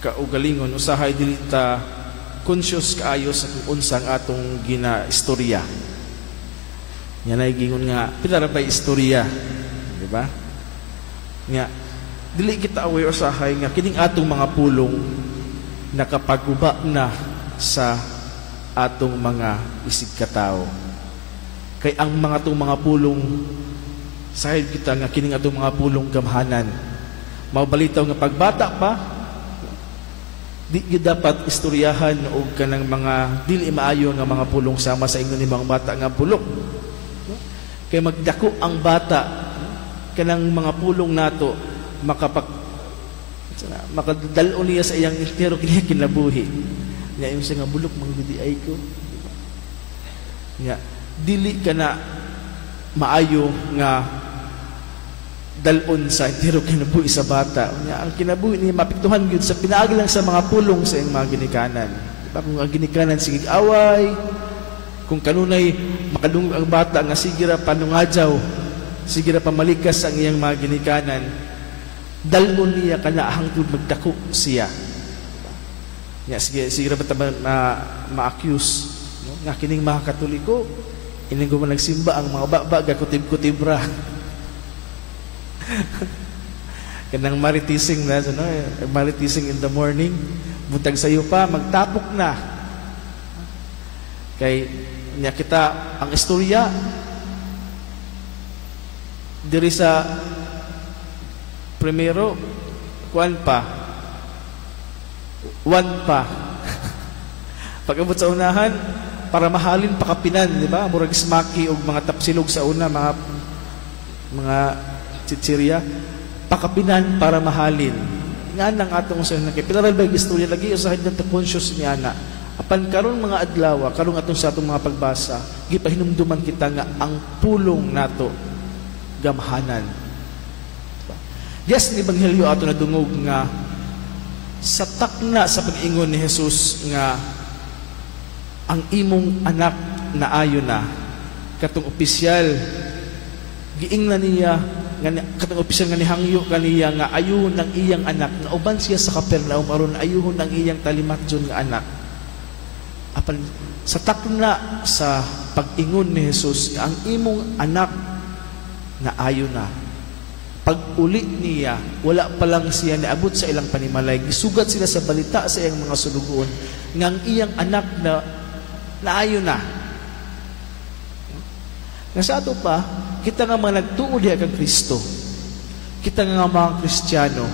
kaugalingon usahay dili ta conscious kaayo sa kung unsang atong ginaistorya. Yan ay gingon nga pila ra bay istorya, di ba? Nga dili kita aware usahay nga kining atong mga pulong nakapaguba na sa atong mga isig katao. Kay ang mga atong mga pulong sahid kita nga kining atong mga pulong gamhanan. Mabalitaw nga pagbata pa di dapat istoryahan og kanang mga dili maayo nga mga pulong sama sa ingon ni mga bata nga bulok. Kay magdako ang bata kanang mga pulong nato makadalon niya sa iyang entero kinabuhi. Nya yung nga bulok magdidiay ko. Nya dili kana maayo nga dalon sa entero kinabuhi sa bata. Nya ang kinabuhi niya mapiktuhan gyud sa pinaagi lang sa mga pulong sa iyang mga ginikanan. Diba? Kung ang ginikanan sige away, kung kanunay makadungog ang bata nga sige ra panungadyaw, sige ra pamalikas ang iyang mga ginikanan, dalon niya kana hangtod magdako siya. Nya sige ra ma-accuse no? Nga kining mga Katoliko ining guman nagsimba ang mga baba gakutib-kutibra. Kanang maritising na no? Maritising in the morning, butag sayo pa magtapok na. Kay nya kita ang istorya diri sa primero kuan pa pag-abot sa unahan para mahalin pakapinan, di ba? Murag smaki og mga tapsilog sa una, mga chichirya, pakapinan para mahalin. Nga nang atong usahay na kay pinaral ba istorya lagi usahay ng conscious ni ana. Apan karon mga adlaw, karon atong sa atong mga pagbasa, gipahinumduman kita nga ang pulong nato gamhanan. Yes, ni Ebanghelyo ato na dungog nga sa takna sa pag-ingon ni Jesus nga ang imong anak na ayo na katong opisyal giingnan niya nga katong opisyal nga nihangyo kaniya nga ayuhon ang iyang anak nga uban siya sa Kapernaum aron ayuhon ang iyang talimatjon nga anak. Apan sa takna sa pag-ingon ni Jesus nga ang imong anak na ayo na pag-uli niya, wala pa lang siya niabot sa ilang panimalay. Gisugat sila sa balita sa iyang mga sulugoon nga ang iyang anak na naayo na. Nga sa ato pa, kita nga mga nagtuo diha kang Kristo. Kita nga mga Kristiyano,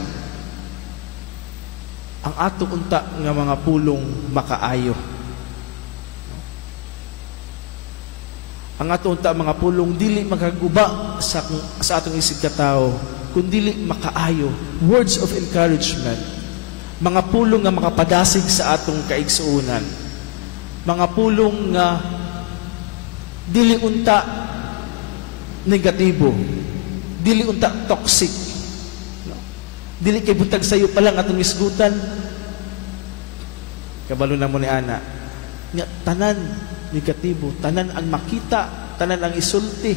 ang ato unta nga mga pulong makaayo. Ang atong unta mga pulong dili makaguba sa atong isig katao, kundi makaayo, words of encouragement, mga pulong nga makapadasig sa atong kaigsuunan, mga pulong nga dili unta negatibo, dili unta toxic, no? Dili kay butag sayo pa lang atong isgutan, kabalo na mo ni ana, nga tanan negatibo, tanan ang makita, tanan ang isulti,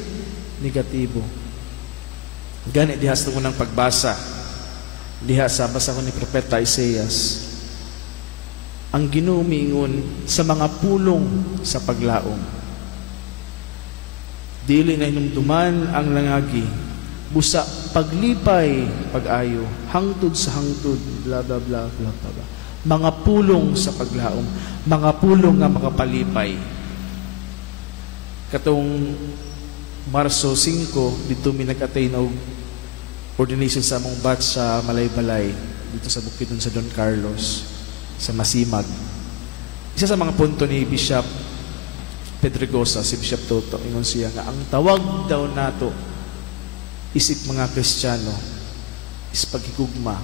negatibo. Gani diha sa unang pagbasa, diha sa basa ko ni Propeta Isaias, ang Ginoo miingon sa mga pulong sa paglaom. Dili na hinumduman ang langagi, busa paglipay pag-ayo, hangtod sa hangtod, bla bla bla bla bla. Mga pulong sa paglaom, mga pulong nga makapalipay. Katong Marso 5, dito mi nag-attain og ordination sa among batch sa Malay-Balay, dito sa Bukidnon sa Don Carlos, sa Masimag. Isa sa mga punto ni Bishop Pedregosa, si Bishop Toto, ingon siya nga ang tawag daw nato isip mga Kristiyano is pagkikugma.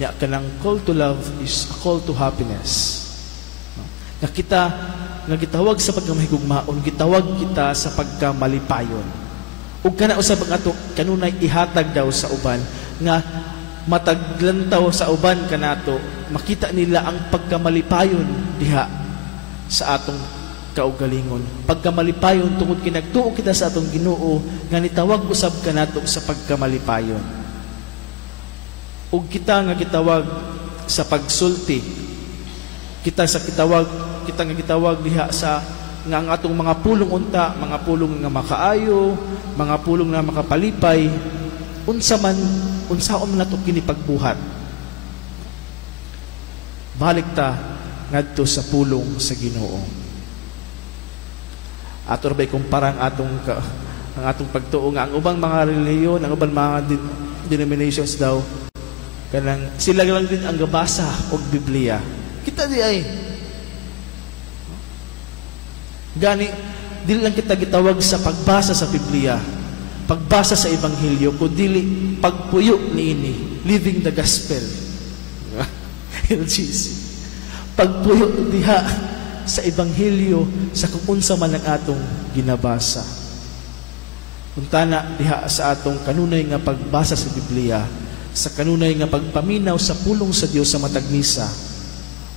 Nya kanang call to love is a call to happiness. Nga kita nga gitawag sa pagkamahigugmaon, gitawag kita sa pagkamalipayon. Ug kana usab ang ato kanunay ihatag daw sa uban nga mataglantaw sa uban kanato, makita nila ang pagkamalipayon diha sa atong kaugalingon. Pagkamalipayon tungod kinagtuo kita sa atong Ginoo nga nitawag usab kanato sa pagkamalipayon. Ug kita nga gitawag sa pagsulti. Kita nga gitawag diha sa nga ang atong mga pulong unta, mga pulong nga makaayo, mga pulong nga makapalipay, unsaon man nato kini pagbuhat. Balik ta ngadto sa pulong sa Ginoo. Ato ra bay kumpara ang atong pagtuo nga ang ubang mga relihiyon, ang ubang mga denominations daw kanang sila lang din ang gabasa og Biblia. Kita di ay gani dili lang kita gitawag sa pagbasa sa Biblia, pagbasa sa Ebanghelyo, kundi pagpuyo niini, living the gospel. LGC. Pagpuyo diha sa Ebanghelyo sa kung unsa man ang atong ginabasa. Untana diha sa atong kanunay nga pagbasa sa Biblia, sa kanunay nga pagpaminaw sa pulong sa Dios sa matag misa.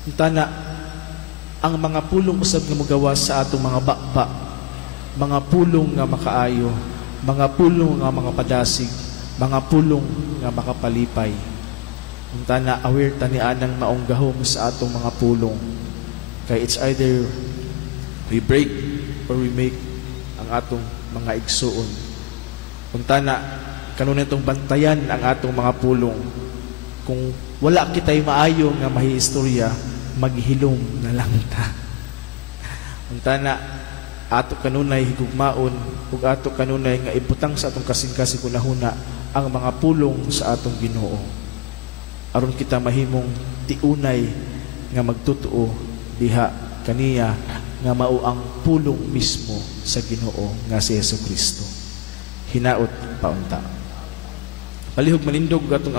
Untana ang mga pulong usab nga mogawas sa atong mga bakba, mga pulong nga makaayo, mga pulong nga mga padasig, mga pulong nga makapalipay. Untana aware ta ni anang maong gahom sa atong mga pulong. Kay it's either we break or we make ang atong mga igsuon. Untana kanunay itong bantayan ang atong mga pulong. Kung wala kitay maayo nga mahiistorya, maghilom na lang ta. Untana ato kanunay higugmaon ug ato kanunay nga ibutang sa atong kasing-kasing kunahuna ang mga pulong sa atong Ginoo. Aron kita mahimong tiunay nga magtutuo diha kaniya nga mao ang pulong mismo sa Ginoo nga si Hesukristo. Hinaot paunta. Palihog manindog atong